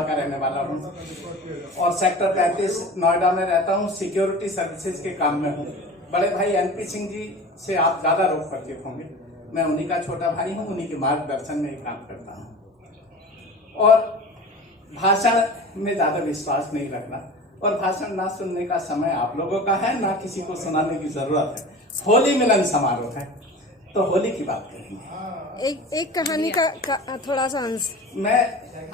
बिहार का रहने वाला हूँ और सेक्टर 35 नोएडा में रहता हूँ। सिक्योरिटी सर्विसेज के काम में हूँ। बड़े भाई एनपी सिंह जी से आप ज्यादा रोक परिचित होंगे। मैं उन्हीं का छोटा भाई हूँ, उन्हीं के मार्गदर्शन में काम करता हूँ और भाषण में ज्यादा विश्वास नहीं रखना और भाषण ना सुनने का समय आप लोगों का है, ना किसी को सुनाने की जरूरत है। होली मिलन समारोह है तो होली की बात करेंगे। एक कहानी का थोड़ा सा अंश मैं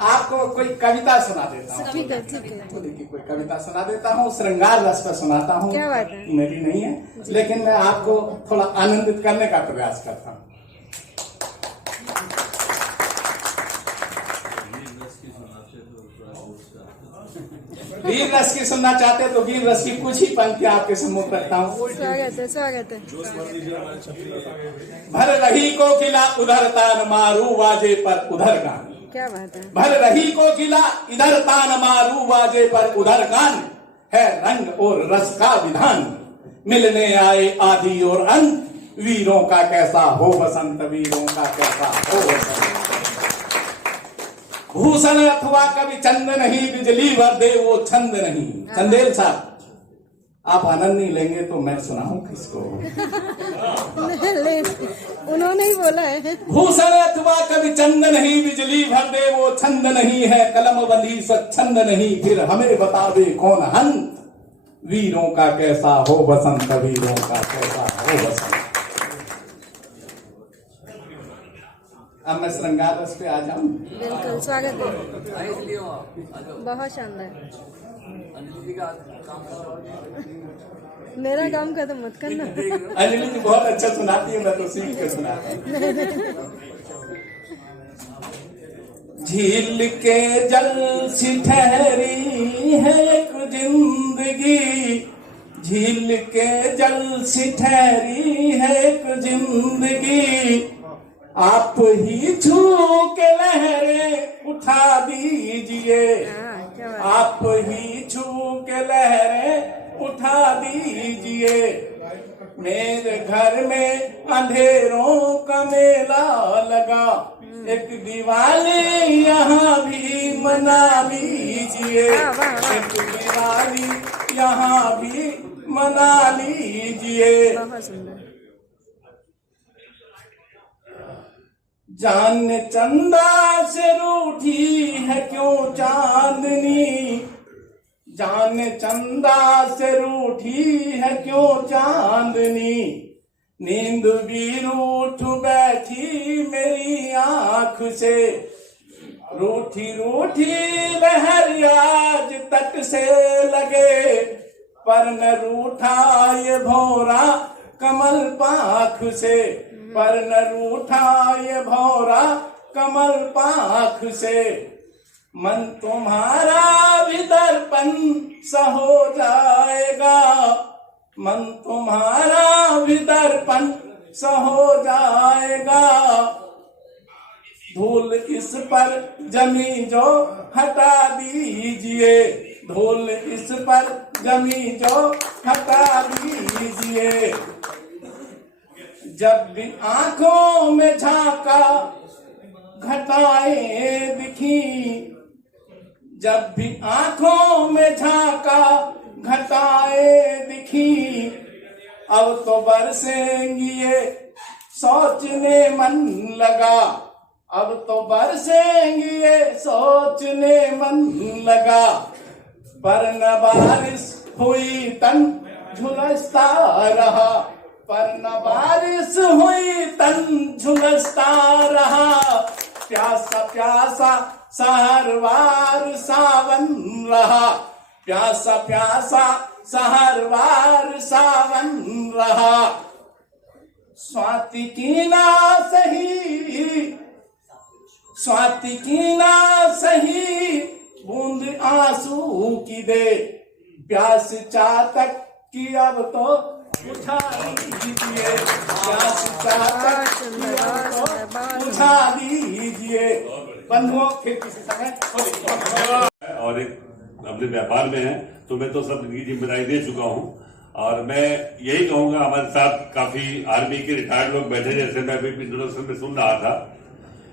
आपको कोई कविता सुना देता हूँ। ठीक है, ठीक है। होली की कोई कविता सुना देता हूँ, श्रृंगार रस पर सुनाता हूँ। क्या बात है? मेरी नहीं है, लेकिन मैं आपको थोड़ा आनंदित करने का प्रयास करता हूँ। वीर रस की सुनना चाहते तो वीर रस की कुछ ही पंक्तियां आपके सम्मुख रखता हूँ। स्वागत है, स्वागत है। भर रही को किला उधर तान मारू बाजे पर उधर गान। क्या बात है? भर रही को किला इधर तान मारू बाजे पर उधर गान। है रंग और रस का विधान, मिलने आए आदि और अंत। वीरों का कैसा हो बसंत, वीरों का कैसा हो बसंत। भूषण अथवा कभी चंद नहीं, बिजली भर दे वो छंद नहीं। चंदेल साहब, आप आनंद नहीं लेंगे तो मैं सुनाऊं किसको? उन्होंने ही बोला है। भूषण अथवा कभी चंद नहीं, बिजली भर दे वो छंद नहीं है। कलम बंदी स्वच्छंद नहीं, फिर हमें बतावे कौन हंत। वीरों का कैसा हो बसंत, वीरों का कैसा हो बसंत। अब मैं श्रृंगार रस पे आ जाऊं। बिल्कुल स्वागत है, बहुत शानदार। मेरा काम खत्म मत करना। अंजलि जी बहुत अच्छा सुनाती है, मैं तो सीख के सुनाता हूँ। झील के जल सी ठहरी है एक जिंदगी, झील के जल सी ठहरी है एक जिंदगी। आप ही छू के लहरें उठा दीजिए, आप ही छू के लहरें उठा दीजिए। मेरे घर में अंधेरों का मेला लगा, एक दिवाली यहाँ भी मना लीजिए, एक दिवाली यहाँ भी मना लीजिए। जान चंदा से रूठी है क्यों चांदनी, जान चंदा से रूठी है क्यों चांदनी। नींद भी रूठ बैठी मेरी आँख से, रूठी रूठी लहर आज तट से लगे। पर न रूठा ये भौरा कमल पाख से, पर न रूठा ये भौरा कमल पाख से। मन तुम्हारा भी दर्पण सा हो जाएगा, मन तुम्हारा भी दर्पण सा हो जाएगा। धूल इस पर जमी जो हटा दीजिए, धूल इस पर जमी जो हटा दीजिए। जब भी आंखों में झांका घटाएं दिखी, जब भी आंखों में झांका घटाएं दिखी। अब तो बरसेंगी ये सोचने मन लगा, अब तो बरसेंगी ये सोचने मन लगा। पर न बारिश हुई तन झुलसता रहा, पर न बारिश हुई तन झुलसता रहा। प्यासा प्यासा सहरवार सावन रहा, प्यासा प्यासा सहरवार सावन रहा। स्वाति की ना सही, स्वाति की ना सही, बूंद आंसू की दे। प्यास चातक की अब तो उठा दीजिए, प्यास चातक की अब तो उठा दीजिए। बंधुओं फिर किसी समय। और एक अपने व्यापार में है तो मैं तो सब की जिम्मेदारी दे चुका हूँ और मैं यही कहूंगा। हमारे साथ काफी आर्मी के रिटायर्ड लोग बैठे, जैसे मैं अभी इंट्रोडक्शन में सुन रहा था।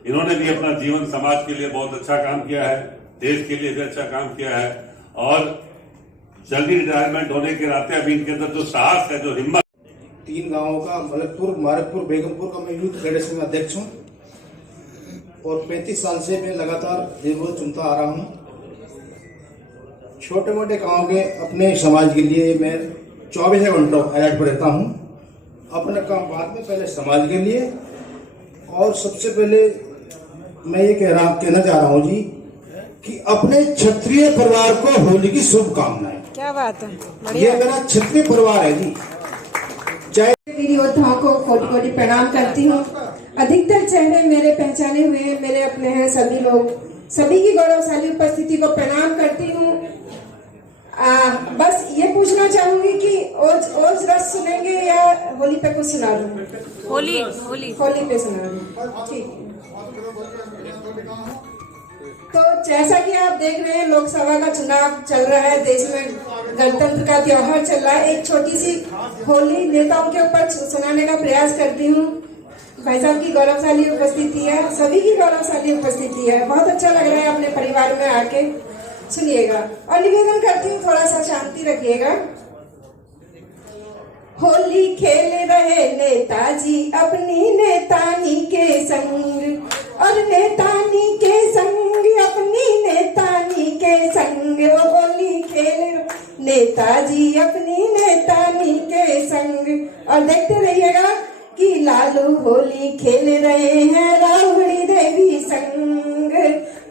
इन्होंने भी अपना जीवन समाज के लिए बहुत अच्छा काम किया है, देश के लिए भी अच्छा काम किया है और जल्दी रिटायरमेंट होने के नाते अभी इनके अंदर जो साहस है, जो हिम्मत। 3 गांवों का मलकपुर, मारकपुर, बेगमपुर का मैं यूथ फेडरेशन में अध्यक्ष हूँ और 35 साल से मैं लगातार ये रोज चुनता आ रहा हूँ। छोटे मोटे गाँव के अपने समाज के लिए मैं 24 घंटों अलर्ट पर रहता हूँ। अपना काम बाद में, पहले समाज के लिए। और सबसे पहले मैं ये कहना चाह रहा हूँ जी कि अपने क्षत्रिय परिवार को होली की शुभकामनाएं। क्या बात है, ये बढ़िया। मेरा क्षत्रिय परिवार है जी। चाहे वीर योद्धाओं को कोटि कोटि प्रणाम करती हूँ। अधिकतर चेहरे मेरे पहचाने हुए हैं, मेरे अपने हैं सभी लोग। सभी की गौरवशाली उपस्थिति को प्रणाम करती हूँ। बस ये पूछना चाहूंगी कि ओज रस सुनेंगे या होली पे कुछ सुना दूँ? होली होली होली पे सुना दूँ, ठीक है। तो जैसा कि आप देख रहे हैं, लोकसभा का चुनाव चल रहा है, देश में गणतंत्र का त्योहार चल रहा है। एक छोटी सी होली नेताओं के ऊपर सुनाने का प्रयास करती हूँ। भाई साहब की गौरवशाली उपस्थिति है, सभी की गौरवशाली उपस्थिति है। बहुत अच्छा लग रहा है अपने परिवार में आके। सुनिएगा और निवेदन करती हूँ, थोड़ा सा शांति रखिएगा। होली खेल रहे नेताजी अपनी नेतानी के संग, और नेतानी के संग अपनी नेतानी के संग। वो होली खेल नेताजी अपनी नेतानी के संग। और देखते रहिएगा कि लालू होली खेल रहे हैं रावड़ी देवी संग।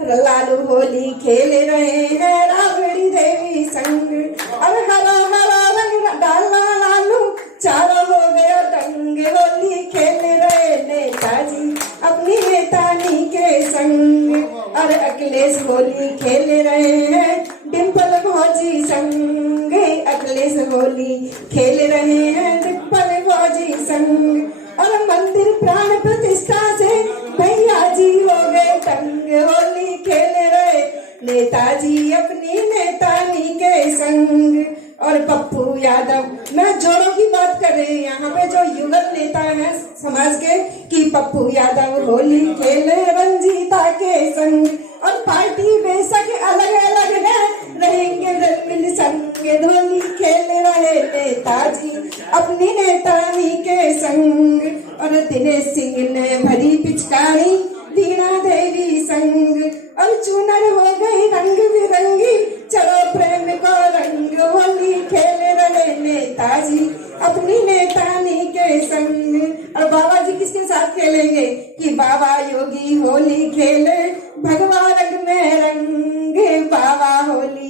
लालू होली खेल रहे हैं रावड़ी देवी संग। अब हरा हरा रंग डाला लालू, चारों हो गया दंग। होली खेल रहे नेताजी अपनी नेतानी के संग। और अखिलेश होली खेल रहे हैं डिम्पल भौजी संग। अखिलेश होली खेल रहे हैं डिम्पल भौजी संग। और मंदिर प्राण प्रतिष्ठा से भैया जी हो गए तंग। होली खेल रहे नेताजी अपनी नेतानी के संग। और पप्पू यादव, मैं जोड़ों की बात कर रही हूँ यहाँ पे, जो युवक नेता हैं समाज के, कि पप्पू यादव होली खेले रंजीता के संग। और पार्टी बेशक अलग अलग है, रहेंगे मिल संग। होली खेल रहे नेताजी अपनी नेतानी के संग। और दिनेश सिंह ने भरी पिचकारी वीणा देवी संग। और चुनर हो गई रंग बिरंगी, चलो प्रेम को रंग। होली खेल रहे नेताजी अपनी नेतानी के संग। और बाबा जी किसके साथ खेलेंगे? कि बाबा योगी होली खेले भगवा रंग में रंग। बाबा होली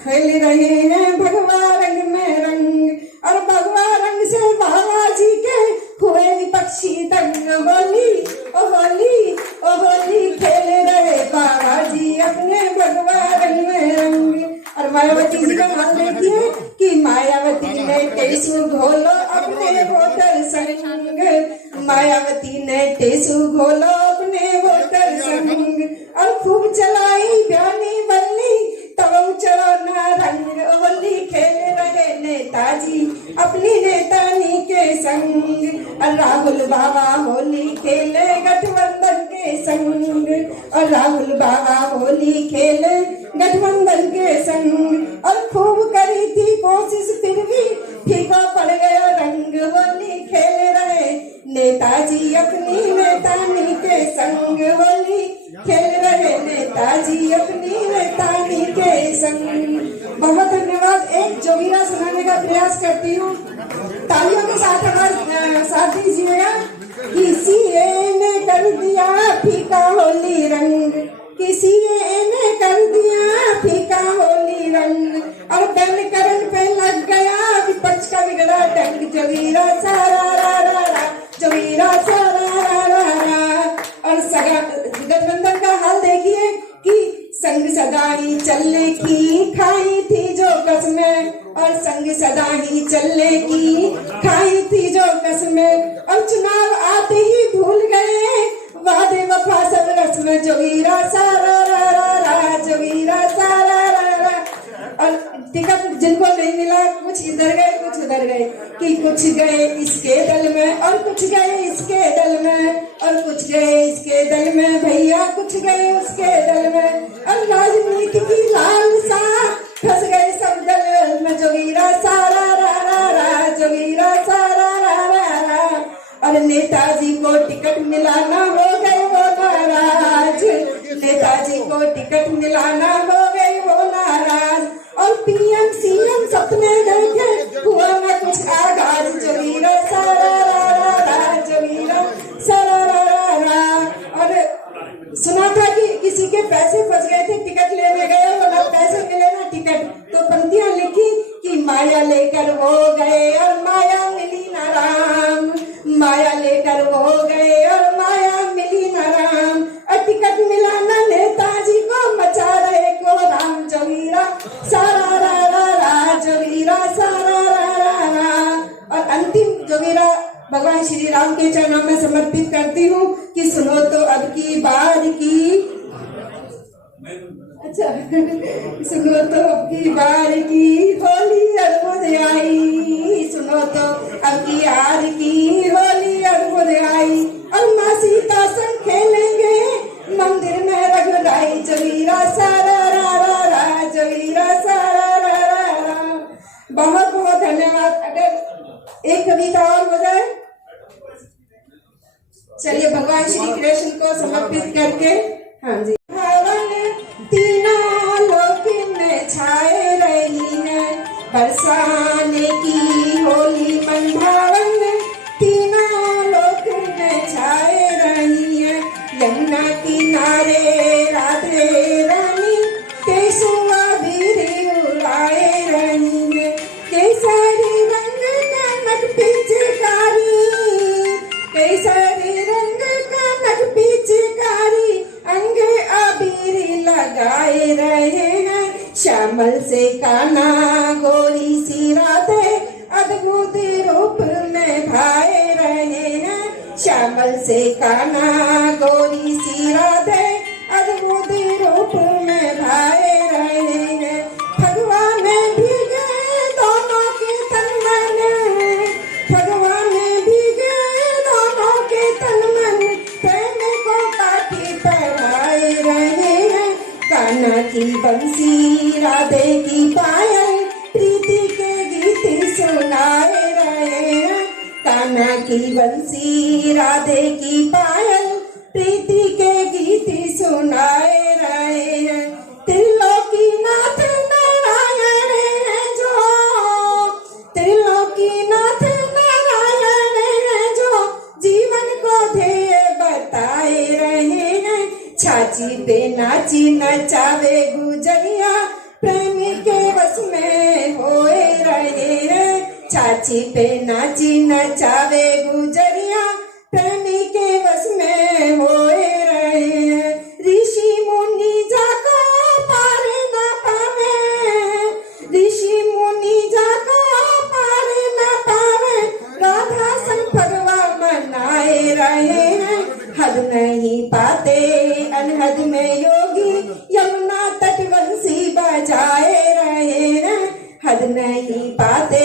खेल रहे हैं भगवा रंग में रंग। और भगवा रंग से बाबा जी के हुए विपक्षी दंग। होली ओ होली ओ होली खेल रहे बाबा जी अपने भगवा रंग में रंग। और मायावती जी का नाम देखिए कि मायावती ने टेसु घोलो अपने वोटर संग। मायावती ने टेसु घोलो अपने वोटर संग। और खूब चलाई बयानी बल्ली तब चलो ना रंग। होली खेल रहे नेताजी अपनी नेतानी के संग। और राहुल बाबा होली खेले गठबंधन के संग। और राहुल बाबा होली खेले गठबंधन के संग। और खूब करी थी कोशिश फिर भी फीका पड़ गया रंग। होली खेल रहे नेताजी अपनी नेतानी के संग। होली खेल रहे नेताजी अपनी नेतानी के संग। बहुत धन्यवाद। एक जोगिया सुनाने का प्रयास करती हूँ, तालियों के साथ हमारे साथ दीजिएगा। किसी ने कर दिया फीका होली रंग, किसी ने कर दिया फीका होली रंग। और बन करन पे लग गया विपक्ष का बिगड़ा ढंग। जोगिरा सारा रा रा रा, जोगिरा सारा रा रा रा। और गठबंधन का हाल देखिए कि संग सदा ही चलने की खाई थी जो कसमें। और संग सदा ही चलने की खाई थी जो कसमें। और चुनाव आते ही भूल गए वादे वफा सब रस्म। जोगिरा सारा रा रा रा, जोगिरा सारा रा रा। और टिकट जिनको नहीं मिला, कुछ इधर गए कुछ उधर गए, कि कुछ गए इसके दल में और कुछ गए इसके दल में और कुछ गए इसके दल में भैया, कुछ गए उसके दल में। और राजनीति की लालसा फंस गए सब दल में, जोगीरा सारा रा रा रा, जोगीरा सारा रा रा रा। और नेताजी को टिकट मिलाना हो गए वो नाराज, नेताजी को टिकट मिलाना हो गए वो नाराज। और पीएम सीएम सपने देखे हुआ ना कुछ आगाज, जोगीरा सारा रा रा रा, जोगीरा सारा रा रा रा। और सुना था कि किसी के पैसे फंस गए थे, टिकट लेने गए, बोला पैसे मिले ना टिकट, तो पंक्तियां लिखी कि माया लेकर वो गए और माया मिली ना राम, माया लेकर वो गए और माया मिली ना राम। और टिकट मिला ना नेताजी को, मचा रहे को राम, जोगीरा सारा रा रा रा, जोगीरा सारा रा रा रा। और अंतिम जोगीरा भगवान श्री राम के चरणों में समर्पित करती हूँ कि सुनो तो अब की बार की, अच्छा सुनो तो अब की बार की होली अद्भुत आई, सुनो तो अब की यार की होली अद्भुत आई। और माँ सीता संग खेलेंगे मंदिर में रघुराई, जोगीरा सारा रा रा रा, जोगीरा सारा रा रा रा। बहुत बहुत धन्यवाद। अगर एक कविता और हो जाए, चलिए भगवान श्री कृष्ण को समर्पित करके। हाँ जी। हवन तीनों लोक में छाए रही है, बरसाने की होली मन भावन, तीनों लोक में छाए रही है। यमुना किनारे राधे रानी केसुआ बीरी उड़ाए रही है, केसरी रंग कनक पिचकारी, केसरी रंग कनक पिचकारी, अंग अबीर लगाए रहे हैं। श्यामल से काना गोरी सी राधे अद्भुत रूप में भाए रहे हैं, श्यामल से काना गोरी सी राधे अद्भुत रूप में भाए रहे हैं। भगवान में भीगे दोनों के तन मन, भगवान में भीगे दोनों के तन मन, प्रेम को काटी पढ़ाए रहे हैं। कान्हा की बंसी राधे की पायल, प्रीति के गीत सुनाए रहे हैं। कान्हा की बंसी राधे की पायल, प्रीति के गीत सुनाए रहे हैं। त्रिलोकीनाथ नारायण है जो, त्रिलोकीनाथ नारायण है जो, जीवन को ध्येय बताए रहे हैं। छाची पे नाची नचावे गुजरिया, प्रेमी के बस में होए रहे हैं। छाची पे नाची नचावे गुजरिया, प्रेमी के बस में होए रहे हैं। ऋषि मुनि जाको पार न पावे, ऋषि मुनि जाको पार न पावे, राधा संग भगवा मनाए रहे हैं। हद नहीं पाते अनहद में योगी, यमुना तटवंशी बजाए रहे हैं। हद नहीं पाते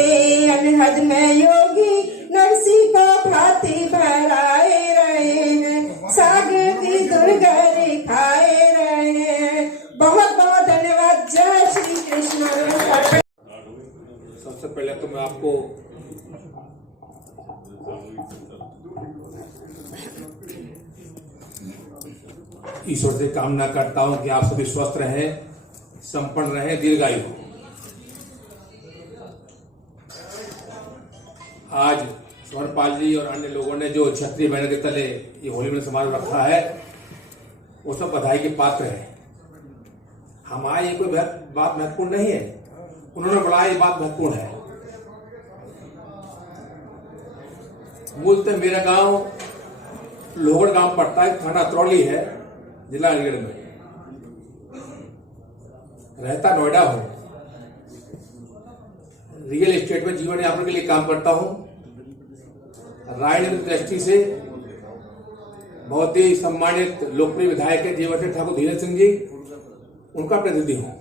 अनहद में योगी, नरसी को भांति भराए रहे हैं। सागर की दुर्गर खाए रहे हैं। बहुत बहुत धन्यवाद। जय श्री कृष्ण। सबसे पहले तो मैं आपको ईश्वर से कामना करता हूं कि आप सभी स्वस्थ रहें, संपन्न रहें, दीर्घायु हो। आज स्वरपाल जी और अन्य लोगों ने जो क्षत्रिय बैनर के तले ये होली मिलन समारोह रखा है, वो सब बधाई के पात्र है। हमारे ये कोई बात महत्वपूर्ण नहीं है, उन्होंने बढ़ाया ये बात महत्वपूर्ण है। मूलतः मेरा गांव लोहगढ़ गांव पड़ता है, थाना अतरौली है, जिला अलीगढ़ में। रहता नोएडा हूं, रियल एस्टेट में जीवन यापन के लिए काम करता हूं। राजनीतिक दृष्टि से बहुत ही सम्मानित लोकप्रिय विधायक है जीवन ठाकुर धीरज सिंह जी, उनका प्रतिनिधि हूं।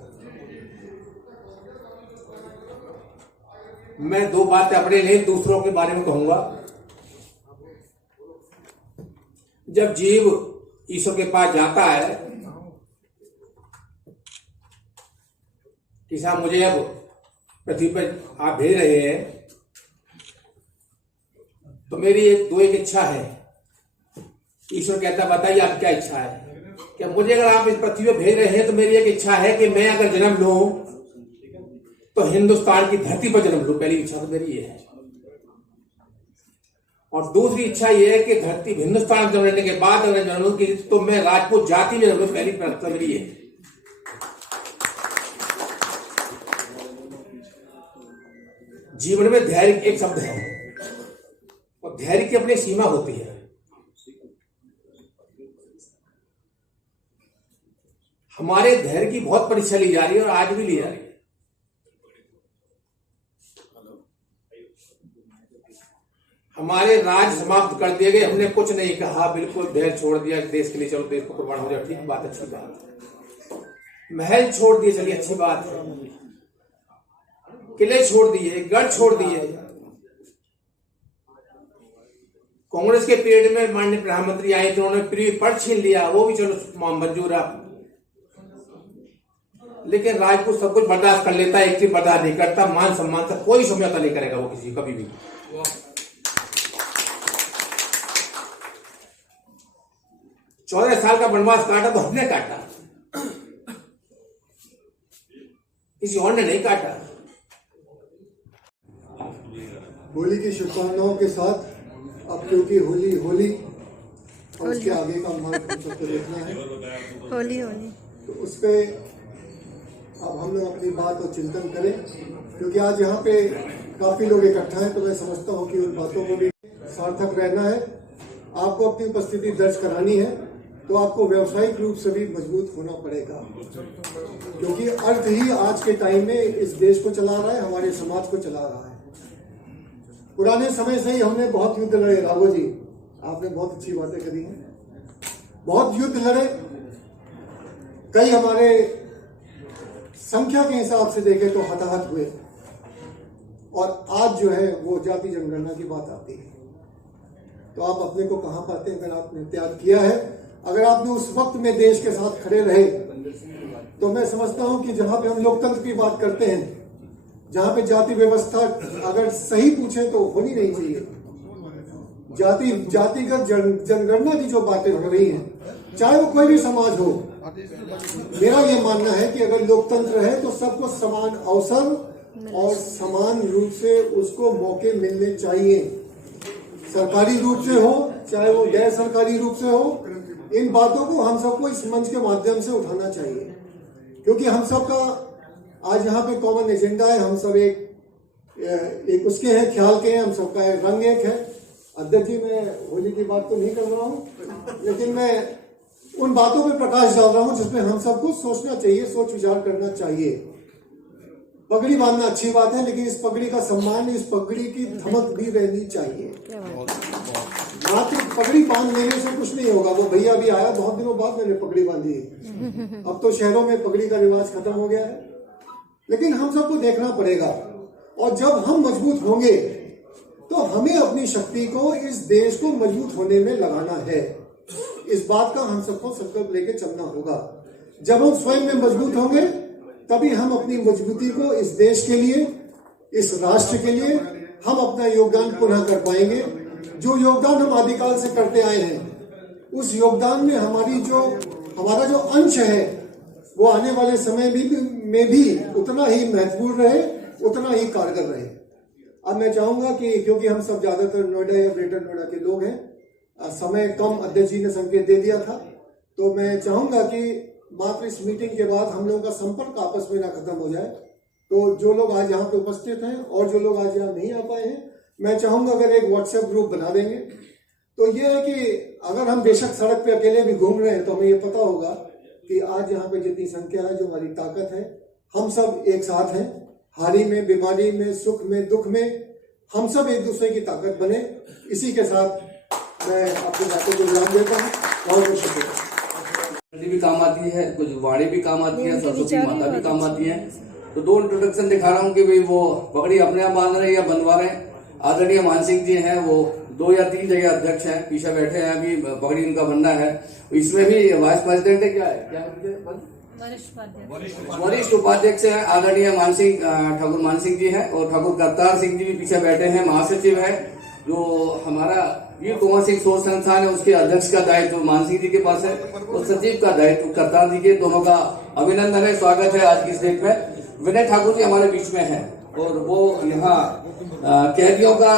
मैं दो बातें अपने लिए दूसरों के बारे में कहूंगा। जब जीव ईश्वर के पास जाता है कि साहब मुझे अब पृथ्वी पर आप भेज रहे हैं, तो मेरी एक इच्छा है। ईश्वर कहता बताइए आप क्या इच्छा है? कि मुझे अगर आप इस पृथ्वी पर भेज रहे हैं तो मेरी एक इच्छा है कि मैं अगर जन्म लूं तो हिंदुस्तान की धरती पर जन्म लूं। पहली इच्छा तो मेरी ये है। और दूसरी इच्छा ये है कि धरती हिंदुस्तान में जन्मने के बाद अगर जन्म लूं तो मैं राजपूत जाति में जन्म लूं। पहली प्रार्थना मेरी है। जीवन में धैर्य एक शब्द है और धैर्य की अपनी सीमा होती है। हमारे धैर्य की बहुत परीक्षा ली जा रही है और आज भी ली जा रही है। हमारे राज समाप्त कर दिए गए, हमने कुछ नहीं कहा, बिल्कुल धैर्य छोड़ दिया, देश के लिए चलो देश को कुर्बान हो जाए, ठीक बात, अच्छी बात। महल छोड़ दिए, चलिए अच्छी बात है। किले छोड़ दिए, गढ़ छोड़ दिए। कांग्रेस के पीरियड में माननीय प्रधानमंत्री आए थे, उन्होंने प्री पद छीन लिया, वो भी चलो मंजूर है। लेकिन राजपूत सब कुछ बर्दाश्त कर लेता है, एक चीज बर्दाश्त नहीं करता, मान सम्मान से कोई समझौता नहीं करेगा वो किसी कभी भी। 14 साल का वनवास काटा तो हमने काटा, किसी और ने नहीं काटा। होली की शुभकामनाओं के साथ अब क्योंकि होली और उसके आगे का मार्ग सबको देखना है, होली तो उस पे अब हम लोग अपनी बात और चिंतन करें। क्योंकि आज यहाँ पे काफी लोग इकट्ठा हैं, तो मैं समझता हूँ कि उन बातों को भी सार्थक रहना है। आपको अपनी उपस्थिति दर्ज करानी है तो आपको व्यावसायिक रूप से भी मजबूत होना पड़ेगा, क्योंकि अर्थ ही आज के टाइम में इस देश को चला रहा है, हमारे समाज को चला रहा है। पुराने समय से ही हमने बहुत युद्ध लड़े। राघव जी, आपने बहुत अच्छी बातें करी हैं। बहुत युद्ध लड़े, कई हमारे संख्या के हिसाब से देखें तो हताहत हुए। और आज जो है वो जाति जनगणना की बात आती है, तो आप अपने को कहाँ पाते हैं? अगर आपने त्याग किया है, अगर आपने उस वक्त में देश के साथ खड़े रहे, तो मैं समझता हूं कि जहां पे हम लोकतंत्र की बात करते हैं, जहां पे जाति व्यवस्था अगर सही पूछे तो होनी नहीं चाहिए। जातिगत जनगणना की जो बातें हो रही हैं, चाहे वो कोई भी समाज हो, मेरा ये मानना है कि अगर लोकतंत्र है तो सबको समान अवसर और समान रूप से उसको मौके मिलने चाहिए। सरकारी रूप से हो चाहे वो गैर सरकारी रूप से हो, इन बातों को हम सबको इस मंच के माध्यम से उठाना चाहिए। क्योंकि हम सबका आज यहाँ पे कॉमन एजेंडा है। हम सब एक उसके हैं, ख्याल के हैं, हम सबका रंग एक है। अध्यक्ष जी, मैं होली की बात तो नहीं कर रहा हूँ, लेकिन मैं उन बातों पे प्रकाश डाल रहा हूँ जिसमें हम सबको सोचना चाहिए, सोच विचार करना चाहिए। पगड़ी बांधना अच्छी बात है, लेकिन इस पगड़ी का सम्मान, इस पगड़ी की धमक भी रहनी चाहिए। मात्र पगड़ी बांध लेने से कुछ नहीं होगा। वो भैया भी आया, बहुत दिनों बाद मैंने पगड़ी बांधी है। अब तो शहरों में पगड़ी का रिवाज खत्म हो गया है, लेकिन हम सबको देखना पड़ेगा। और जब हम मजबूत होंगे तो हमें अपनी शक्ति को इस देश को मजबूत होने में लगाना है। इस बात का हम सबको संकल्प लेके चलना होगा। जब हम स्वयं में मजबूत होंगे तभी हम अपनी मजबूती को इस देश के लिए, इस राष्ट्र के लिए हम अपना योगदान पुनः कर पाएंगे। जो योगदान हम आदिकाल से करते आए हैं, उस योगदान में हमारा जो अंश है वो आने वाले समय में भी उतना ही महत्वपूर्ण रहे, उतना ही कारगर रहे। अब मैं चाहूंगा कि क्योंकि हम सब ज्यादातर नोएडा या ग्रेटर नोएडा के लोग हैं, समय कम अध्यक्ष जी ने संकेत दे दिया था, तो मैं चाहूंगा कि मात्र इस मीटिंग के बाद हम लोगों का संपर्क आपस में ना खत्म हो जाए। तो जो लोग आज यहाँ पे उपस्थित हैं और जो लोग आज यहाँ नहीं आ पाए हैं, मैं चाहूंगा अगर एक व्हाट्सएप ग्रुप बना देंगे तो ये है कि अगर हम बेशक सड़क पे अकेले भी घूम रहे हैं तो हमें ये पता होगा कि आज यहाँ पे जितनी संख्या है, जो हमारी ताकत है, हम सब एक साथ हैं। हारी में, बीमारी में, सुख में, दुख में, हम सब एक दूसरे की ताकत बने। इसी के साथ मैं आपकी बातों को विराम देता हूँ। बहुत बहुत शुक्रिया। भी काम आती है, कुछ वाणी भी काम आती है, सरस्वती माता भी काम आती है। तो 2 इंट्रोडक्शन दिखा रहा हूँ कि भाई वो पगड़ी अपने आप बांध रहे हैं या बनवा रहे हैं। आदरणीय मान सिंह जी हैं, वो 2 या 3 जगह अध्यक्ष हैं, पीछे बैठे हैं, अभी पगड़ी उनका बनना है। इसमें भी वाइस प्रेसिडेंट है, क्या वरिष्ठ उपाध्यक्ष हैं आदरणीय मान सिंह ठाकुर मान सिंह जी हैं, और ठाकुर करतार सिंह जी भी पीछे बैठे हैं। महासचिव है जो हमारा वीर कुंवर सिंह शोध संस्थान है, उसके अध्यक्ष का दायित्व मान सिंह जी के पास है, और सचिव का दायित्व करतार जी के। दोनों का अभिनंदन है, स्वागत है आज की इस डेट में। विनय ठाकुर जी हमारे बीच में है, और वो यहाँ कैदियों का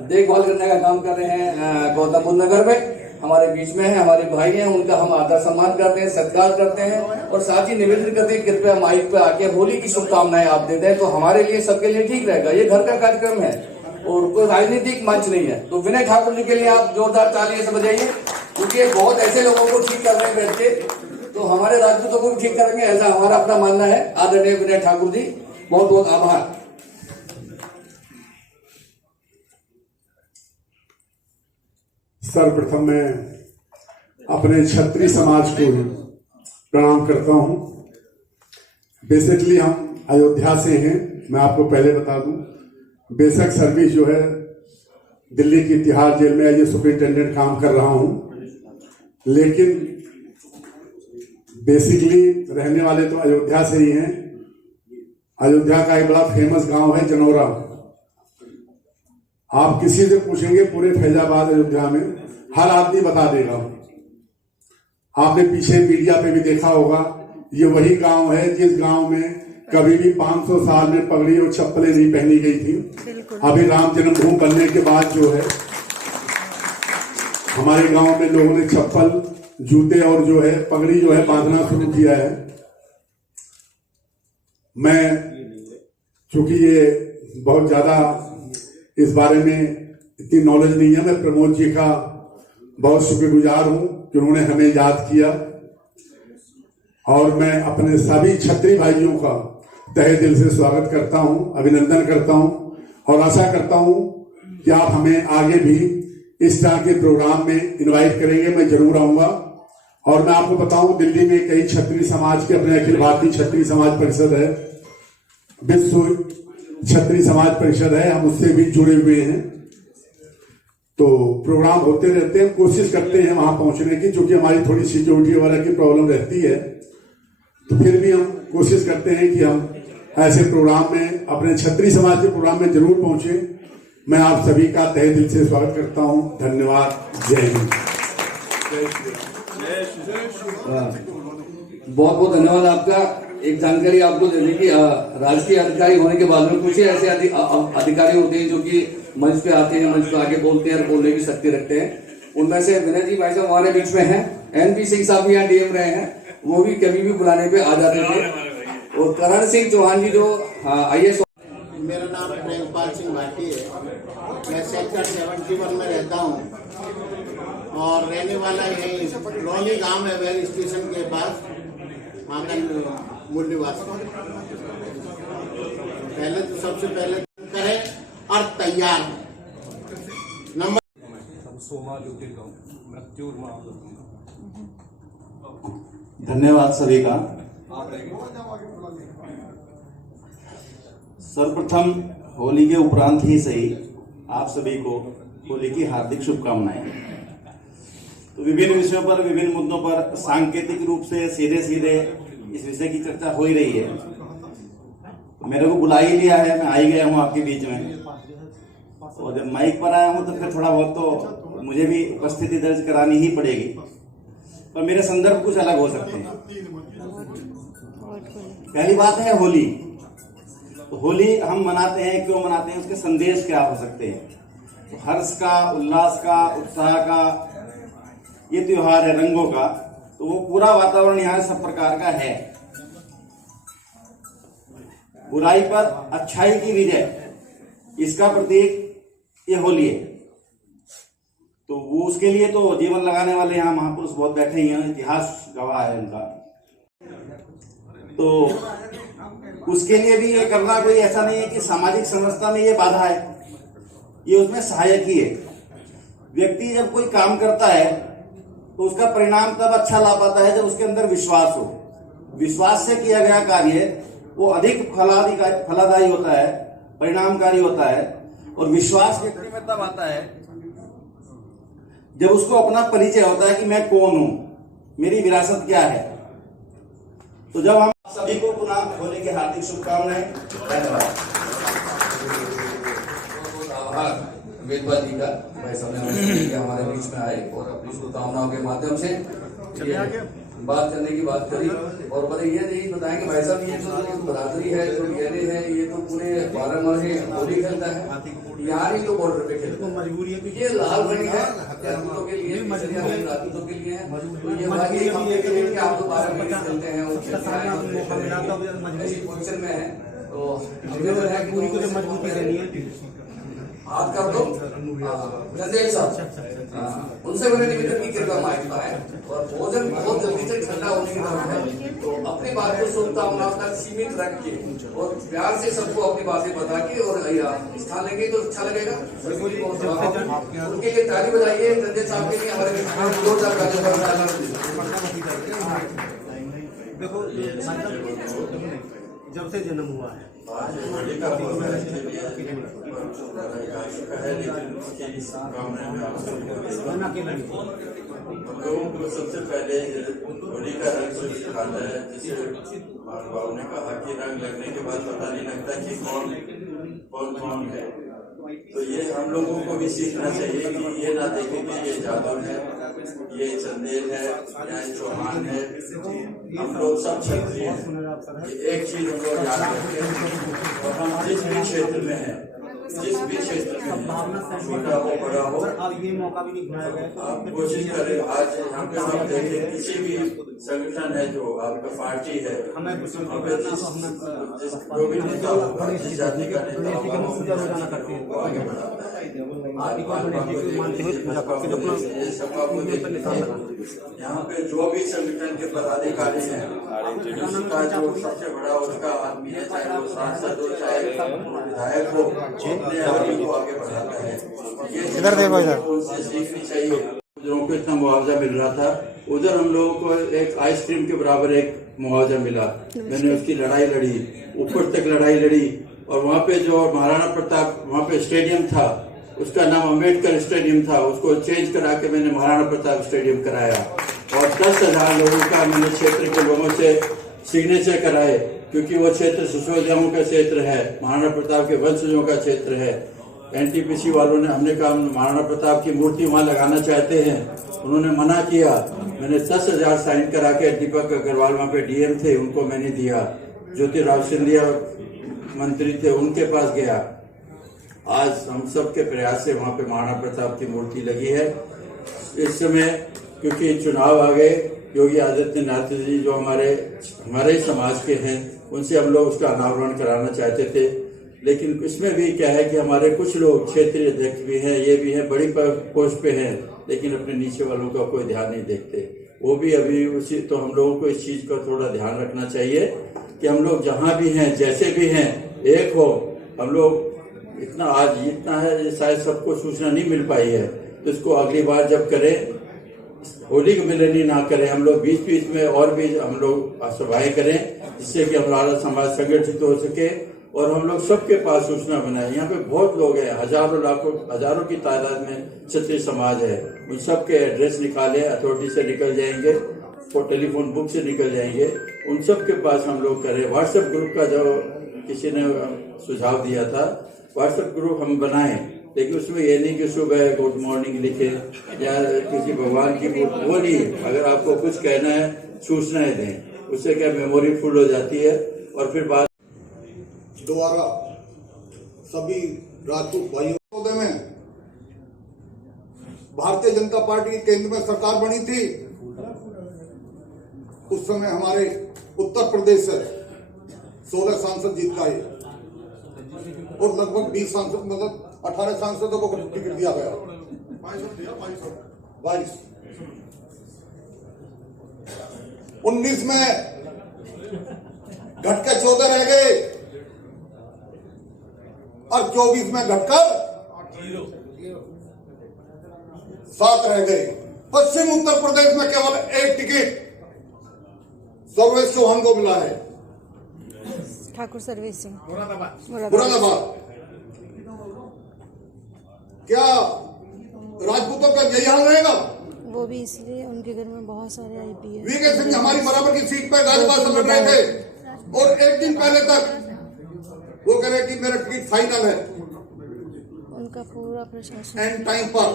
देखभाल करने का काम कर रहे हैं गौतम बुद्ध नगर में, हमारे बीच में है, हमारे भाई हैं, उनका हम आदर सम्मान करते हैं, सत्कार करते हैं, और साथ ही निवेदन करते हैं कृपया माइक पे आके होली की शुभकामनाएं आप देते हैं, तो हमारे लिए सबके लिए ठीक रहेगा। ये घर का कार्यक्रम है और कोई राजनीतिक मंच नहीं है। तो विनय ठाकुर जी के लिए आप जोरदार तालियां से बजाइए, क्योंकि ये बहुत ऐसे लोगों को ठीक कर रहे हैं बैठ के, तो हमारे राजपूतों को भी ठीक करेंगे, ऐसा हमारा अपना मानना है। आदरणीय विनय ठाकुर जी, बहुत बहुत आभार। सर्वप्रथम मैं अपने क्षत्रिय समाज को प्रणाम करता हूं। बेसिकली हम अयोध्या से हैं, मैं आपको पहले बता दूं। बेसिक सर्विस जो है दिल्ली की तिहाड़ जेल में एज ए सुपरिटेंडेंट काम कर रहा हूं, लेकिन बेसिकली रहने वाले तो अयोध्या से ही हैं। अयोध्या का एक बड़ा फेमस गांव है जनौरा। आप किसी से पूछेंगे पूरे फैजाबाद अयोध्या में हर आदमी बता देगा। आपने पीछे मीडिया पे भी देखा होगा, ये वही गांव है जिस गांव में कभी भी 500 साल में पगड़ी और चप्पलें नहीं पहनी गई थी। अभी राम जन्मभूमि बनने के बाद जो है हमारे गांव में लोगों ने चप्पल, जूते और जो है पगड़ी जो है बांधना शुरू किया है। मैं चूंकि ये बहुत ज्यादा इस बारे में इतनी नॉलेज नहीं है, मैं प्रमोद जी का बहुत शुक्रगुजार हूं कि उन्होंने हमें याद किया, और मैं अपने सभी क्षत्रिय भाइयों का तहे दिल से स्वागत करता हूं, अभिनंदन करता हूं, और आशा करता हूं कि आप हमें आगे भी इस तरह के प्रोग्राम में इनवाइट करेंगे। मैं जरूर आऊंगा। और मैं आपको बताऊं, दिल्ली में कई क्षत्रिय समाज के अपने अखिल भारतीय क्षत्रिय समाज परिषद है, विश्व क्षत्रिय समाज परिषद है, हम उससे भी जुड़े हुए हैं। तो प्रोग्राम होते रहते हैं, कोशिश करते हैं वहां पहुंचने की, क्योंकि हमारी थोड़ी सिक्योरिटी वगैरह की प्रॉब्लम रहती है, तो फिर भी हम कोशिश करते हैं कि हम ऐसे प्रोग्राम में, अपने क्षत्रिय समाज के प्रोग्राम में जरूर पहुंचे। मैं आप सभी का तहे दिल से स्वागत करता हूं। धन्यवाद। जय हिंद। बहुत बहुत धन्यवाद आपका। एक जानकारी आपको देने की, राजकीय अधिकारी होने के बाद में कुछ ऐसे अधिकारी होते हैं जो कि मंच पे आते हैं, मंच पे आके बोलते हैं और बोलने की शक्ति रखते हैं। उनमें से विनय जी भाई साहब हमारे बीच में हैं, एनपी सिंह साहब भी यहाँ डीएम रहे हैं, वो भी कभी भी बुलाने पे आ जाते थे, और करण सिंह चौहान जी जो IAS। मेरा नाम प्रेमपाल सिंह भाटी है, मैं सेक्टर 71 में रहता हूँ और रहने वाला यही रौली गांव है, वेल स्टेशन के पास, वहाँ का मूल निवासी। पहले तो सबसे पहले करें और तैयार नंबर धन्यवाद सभी का। सर्वप्रथम होली के उपरांत ही सही आप सभी को होली की हार्दिक शुभकामनाएं। तो विभिन्न विषयों पर, विभिन्न मुद्दों पर सांकेतिक रूप से सीधे सीधे इस विषय की चर्चा हो ही रही है। तो मेरे को बुला ही लिया है, मैं आ ही गया हूँ आपके बीच में, और जब माइक पर आया हूँ तो फिर थोड़ा बहुत तो मुझे भी उपस्थिति दर्ज करानी ही पड़ेगी, पर मेरे संदर्भ कुछ अलग हो सकते हैं। पहली बात है होली। तो होली हम मनाते हैं, क्यों मनाते हैं, उसके संदेश क्या हो सकते हैं। तो हर्ष का, उल्लास का, उत्साह का ये त्योहार है, रंगों का। तो वो पूरा वातावरण यहाँ सब प्रकार का है। बुराई पर अच्छाई की विजय, इसका प्रतीक ये होली है। तो वो उसके लिए तो जीवन लगाने वाले यहाँ महापुरुष बहुत बैठे ही हैं, इतिहास गवाह है उनका। तो उसके लिए भी ये करना कोई ऐसा नहीं है कि सामाजिक समरसता में ये बाधा है, ये उसमें सहायक ही है। व्यक्ति जब कोई काम करता है तो उसका परिणाम तब अच्छा ला पाता है जब उसके अंदर विश्वास हो। विश्वास से किया गया कार्य वो अधिक फलादायी होता है, परिणामकारी होता है। और विश्वास व्यक्ति में तब आता है जब उसको अपना परिचय होता है कि मैं कौन हूं, मेरी विरासत क्या है। तो जब हम सभी को पुनः होली की हार्दिक शुभकामनाएं। धन्यवाद। वेदवा जी का भाई साहब हमारे बीच में आए और अपनी शुभकामनाओं के माध्यम से बात करने की बात करी। और बताइए ये नहीं बताएं कि भाई साहब ये तो बरादरी है, जो गहरे है, ये तो पूरे 12 माह होली खेलता है, यहाँ ही तो बॉर्डर पे खेलता है। मजबूरी है, ये लाल रंग है राजपूतों के लिए, राजपूतों के लिए है। तो ये बाकी हमने के लिए आप तो 12 माह खेलते हैं, ऐसी पोजिशन में है। तो मजबूती देनी है, हाथ कर दो गजेल साहब, उनसे मैंने निवेदन की कृपा मांगता है। और भोजन बहुत जल्दी से ठंडा होने की तरफ है, तो अपनी बात को शुभकामनाओं तक सीमित रख के और प्यार से सबको अपनी बातें बता के और स्थान लेंगे तो अच्छा लगेगा। उनके लिए ताली बजाइए रंजन साहब के लिए, हमारे जोरदार देखो जब से जन्म हुआ है होली का पर्व है, लेकिन उसकी शुभकामनाएं मैं आपको हम लोगों को सबसे पहले होली का रंग से सिखाता है, जिसे महानुभाव ने कहा कि रंग लगने के बाद पता नहीं लगता कि कौन कौन है। तो ये हम लोगों को भी सीखना चाहिए कि ये ना देखें कि ये जादू है, ये चंदेल है या चौहान है। हम लोग सब क्षत्रिय हैं। एक चीज हम लोग याद रखें, और हम जिस भी क्षेत्र में हैं, जिस भी क्षेत्र में छोटा हो बड़ा हो, ये मौका भी नहीं बनाया गया। आप कोशिश करें। आज यहाँ पे हम देखें किसी भी संगठन है जो आपका पार्टी है, जो भी नेता होगा, जिस जाति का नेता होगा, वो आगे बढ़ाता है। यहाँ पे जो भी संगठन के पदाधिकारी हैं, उसका जो सबसे बड़ा उसका आदमी है, चाहे वो सांसद हो चाहे विधायक हो, अपने आदमी को आगे बढ़ाता है। ये उनसे सीखनी चाहिए। लोगों को इतना मुआवजा मिल रहा था, उधर हम लोगों को एक आइसक्रीम के बराबर एक मुआवजा मिला। मैंने उसकी लड़ाई लड़ी, ऊपर तक लड़ाई लड़ी। और वहाँ पे जो महाराणा प्रताप वहाँ पे स्टेडियम था, उसका नाम अम्बेडकर स्टेडियम था, उसको चेंज करा के मैंने महाराणा प्रताप स्टेडियम कराया। और 10,000 लोगों का मैंने क्षेत्र के लोगों से सिग्नेचर कराए, क्योंकि वो क्षेत्र सुशोजाओं का क्षेत्र है, महाराणा प्रताप के वंशजों का क्षेत्र है। एनटीपीसी वालों ने हमने कहा महाराणा प्रताप की मूर्ति वहाँ लगाना चाहते हैं, उन्होंने मना किया। मैंने 10,000 साइन करा के दीपक अग्रवाल वहाँ पे डीएम थे, उनको मैंने दिया। ज्योतिराव सिंधिया मंत्री थे, उनके पास गया। आज हम सब के प्रयास से वहाँ पे महाराणा प्रताप की मूर्ति लगी है। इस समय क्योंकि चुनाव आ गए, योगी आदित्यनाथ जी जो हमारे समाज के हैं, उनसे हम लोग उसका अनावरण कराना चाहते थे। लेकिन इसमें भी क्या है कि हमारे कुछ लोग क्षेत्रीय अध्यक्ष भी हैं, ये भी हैं, बड़ी पोस्ट पे हैं, लेकिन अपने नीचे वालों का कोई ध्यान नहीं देखते। वो भी अभी उसी, तो हम लोगों को इस चीज का थोड़ा ध्यान रखना चाहिए कि हम लोग जहाँ भी हैं, जैसे भी हैं, एक हो। हम लोग इतना आज इतना है, शायद सबको सूचना नहीं मिल पाई है, तो इसको अगली बार जब करें, होली को मिलनी ना करें, हम लोग बीच बीच में और भी हम लोग सभाएं करें, जिससे कि हमारा समाज संगठित हो सके और हम लोग सबके पास सूचना बनाए। यहाँ पे बहुत लोग हैं, हजारों लाखों हजारों की तादाद में क्षत्रिय समाज है। उन सबके एड्रेस निकाले, अथॉरिटी से निकल जाएंगे, टेलीफोन बुक से निकल जाएंगे, उन सब के पास हम लोग करें। व्हाट्सएप ग्रुप का जो किसी ने सुझाव दिया था, व्हाट्सएप ग्रुप हम बनाएं, लेकिन उसमें ये नहीं कि सुबह गुड मॉर्निंग लिखे या किसी भगवान की वो नहीं। अगर आपको कुछ कहना है, सूचनाएं दें, उससे क्या मेमोरी फुल हो जाती है और फिर बात द्वारा सभी राजपूत भाइयों में भारतीय जनता पार्टी की केंद्र में सरकार बनी थी। उस समय हमारे उत्तर प्रदेश से 16 सांसद जीत गए और लगभग 20 सांसद, मतलब 18 सांसदों को टिकट दिया गया। 22 19 में घटकर 14 रह गए और 24 में घटकर 7 रह गए। पश्चिम उत्तर प्रदेश में केवल 1 टिकट सर्वेश चौहान को मिला है। ठाकुर सर्वेश सिंह मुरादाबाद। क्या राजपूतों का यही हाल रहेगा? वो भी इसलिए उनके घर में बहुत सारे IPS। वीके सिंह हमारी बराबर की सीट पर राज्यपाल से लड़ रहे थे और एक दिन पहले तक वो कह रहे कि मेरा टिकट फाइनल है। उनका पूरा प्रशासन एंड टाइम पर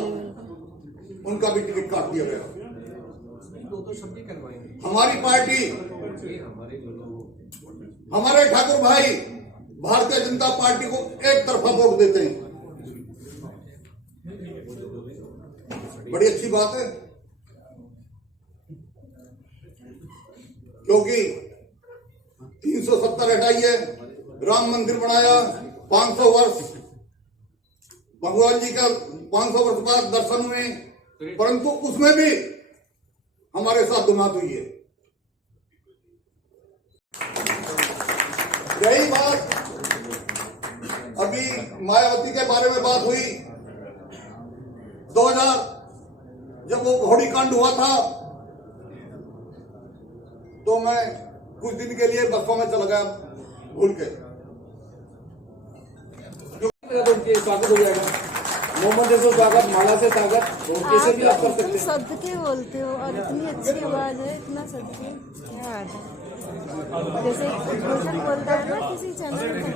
उनका भी टिकट काट दिया गया। हमारी पार्टी, हमारे ठाकुर भाई भारतीय जनता पार्टी को एक तरफा वोट देते हैं। बड़ी अच्छी बात है, क्योंकि 370 हटाइए, राम मंदिर बनाया, 500 वर्ष भगवान जी का 500 वर्ष बाद दर्शन हुए, परंतु उसमें भी हमारे साथ दुमात हुई है। यही बात अभी मायावती के बारे में बात हुई। 2000 जब वो घोड़ी कांड हुआ था तो मैं कुछ दिन के लिए बसों में चला गया भूल के। स्वागत हो जाएगा। मोहम्मद जैसे स्वागत, माला से ताकत, और कैसे भी आप कर सकते हैं। सदके बोलते हो और इतनी अच्छी आवाज है, इतना सदके, क्या बात है। जैसे रोशन बोलता है ना किसी चैनल में,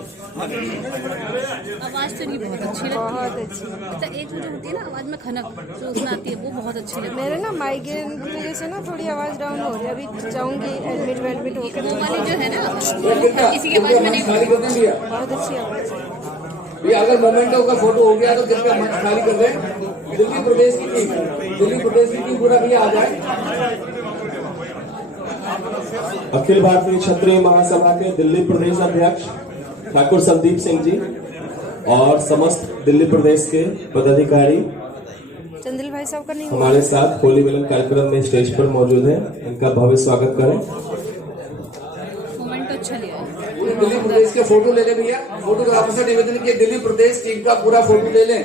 आवाज तो नहीं बहुत अच्छी लगती, बहुत अच्छी। मतलब एक जो होती है ना आवाज में खनक जो उसमें आती है वो बहुत अच्छी लगती है। मेरे ना माइग्रेन की वजह से ना थोड़ी आवाज डाउन हो रही है, अभी जाऊंगी एडमिट होकर। वो वाली जो है ना किसी की आवाज में नहीं, बहुत अच्छी आवाज है। ये अगर मोमेंटो का फोटो हो गया तो कृपया मंच खाली कर दें। दिल्ली प्रदेश की टीम पूरा भी आ जाए। अखिल भारतीय क्षत्रिय महासभा के दिल्ली प्रदेश अध्यक्ष ठाकुर संदीप सिंह जी और समस्त दिल्ली प्रदेश के पदाधिकारी चंदिल भाई साहब का नहीं हमारे साथ होली मिलन कार्यक्रम में स्टेज पर मौजूद हैं। इनका भव्य स्वागत करें। मोमेंट अच्छा लिया है। दिल्ली प्रदेश के फोटो ले ले भैया, फोटोग्राफर से निवेदन किया दिल्ली प्रदेश टीम का पूरा फोटो ले लें,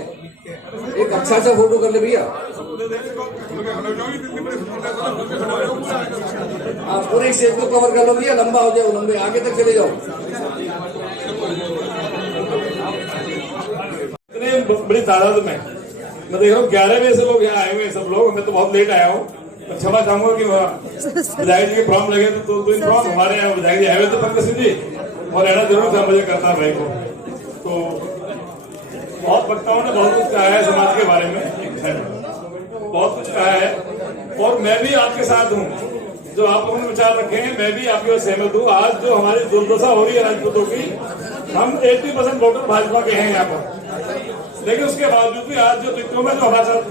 एक अच्छा सा फोटो कर ले भैया। आप पूरे स्टेज को कवर कर लो भैया, लंबा हो जाओ, लंबे आगे तक चले जाओ। इतनी बड़ी तादाद में मैं देख रहा हूँ 11 बजे से लोग यहाँ आए हुए हैं, सब लोग। मैं तो बहुत लेट आया हूँ, मैं क्षमा चाहूंगा कि विधायक जी के फॉर्म लगे तो 2 दिन फॉर्म हमारे यहाँ विधायक जी आए हुए थे पंकज सिंह जी, और ऐसा जरूर था मुझे करना भाई को। तो बहुत वक्ताओं ने बहुत कुछ कहा है समाज के बारे में, बहुत कुछ कहा है, और मैं भी आपके साथ हूँ। जो आप लोगों ने विचार रखे हैं मैं भी आपकी ओर सहमत हूँ। आज जो हमारी दुर्दशा हो रही है राजपूतों की, हम 80% वोटर भाजपा के हैं यहाँ पर, लेकिन उसके बावजूद भी आज जो टिकटों में जो हमारे साथ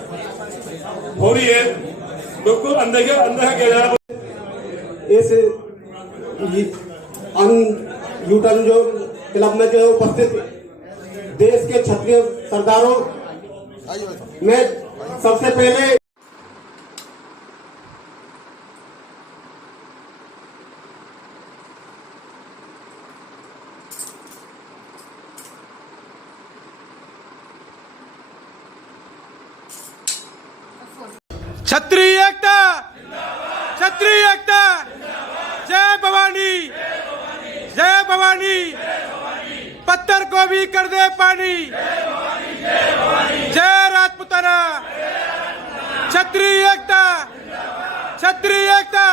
हो रही है बिल्कुल अनदेखा किया जा रहा है। इस यूटर्न जो क्लब में जो उपस्थित देश के क्षत्रिय सरदारों में सबसे पहले क्षत्रिय एकता, क्षत्रिय एकता, जय भवानी, जय भवानी, पत्थर को भी कर दे पानी, जय राजपुताना, क्षत्रिय एकता, क्षत्रिय एकता।